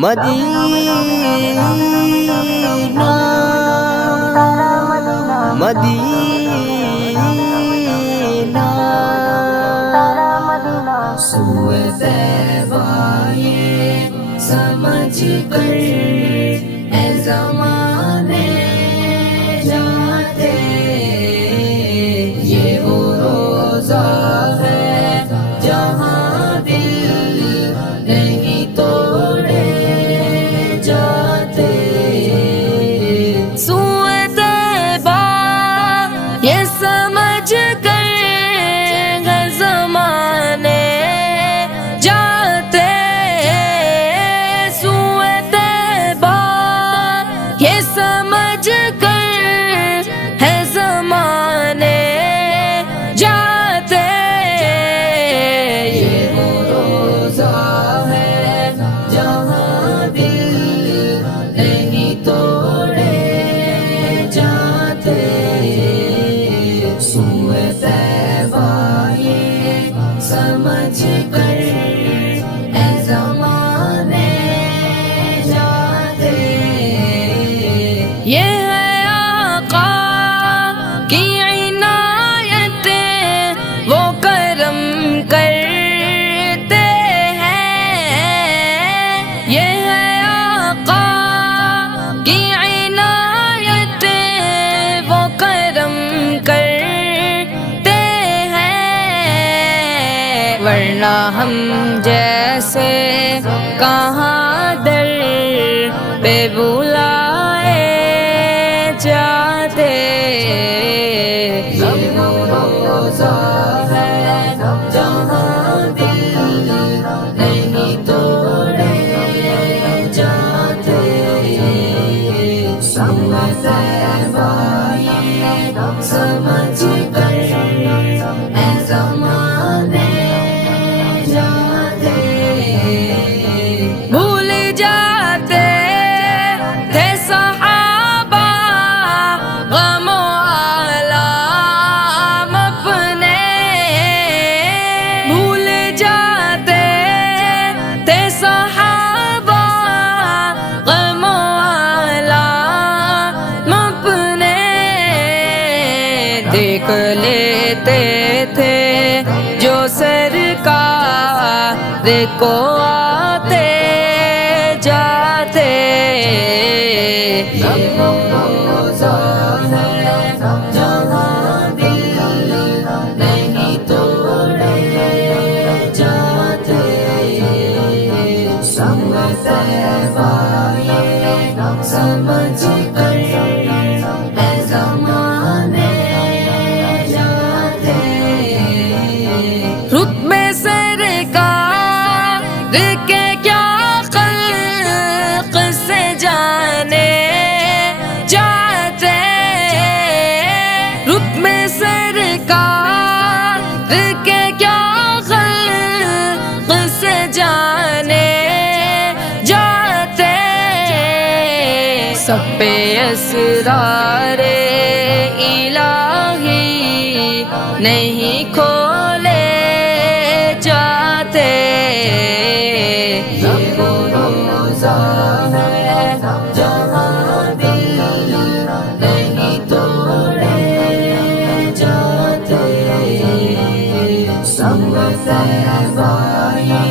مدینہ مدینہ سوئے طیبہ یہ سمجھ کر اے زمانے جاتے، یہ وہ روزہ ہے جہاں دل نہیں توڑے جاتے۔ سوئے طیبہ یہ سمجھ کر ہے زمانے جاتے، سوئے طیبہ یہ سمجھ کر ہے زمانے جاتے، یہ وہ روزہ ہے جہاں دل نہیں توڑے جاتے۔ سوئے طیبہ یہ سمجھ کر اے زمانے جاتے، یہ ہے آقا کی عنایت وہ کرم کرتے ہیں، یہ ہے آقا کی عنایت وہ کرم کرتے ہیں، ورنہ ہم جیسے کہاں در پہ بلائے جاتے۔ یہ وہ روزہ ہے جہاں دل نہیں توڑے جاتے۔ سوئے طیبہ یہ سمجھ کر اے زمانے جاتے، بھول جاتے تھے صحابہ غم و آلام اپنے، بھول جاتے تھے صحابہ غم و آلام اپنے، دیکھ لیتے تھے جو سرکار کو آتے جاتے۔ یہ وہ روزہ ہے جہاں دل نہیں توڑے جاتے۔ سوئے طیبہ یہ سمجھ کر اے زمانے جاتے، رتبے سرکار کے کیا خلق سے جانے جاتے، رتبے سرکار کے کیا خلق سے جانے جاتے، سب پہ اسرار الہی نہیں کھولے جاتے۔ یہ وہ روزہ ہے جہاں دل نہیں توڑے جاتے۔ سوئے طیبہ یہ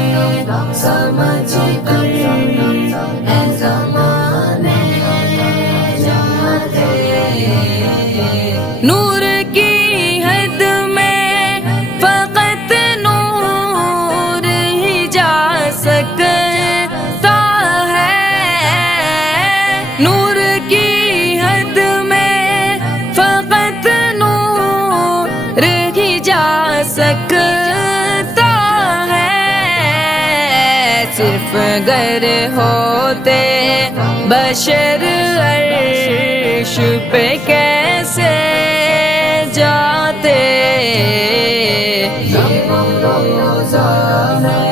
سمجھ کر اے زمانے جاتے، نور کی حد میں فقط نور ہی جا سکتا ہے، نور کی حد میں فقط نور ہی جا سکتا ہے، صرف گر ہوتے بشر عرش پہ کیسے جاتے۔ یہ وہ روزہ ہے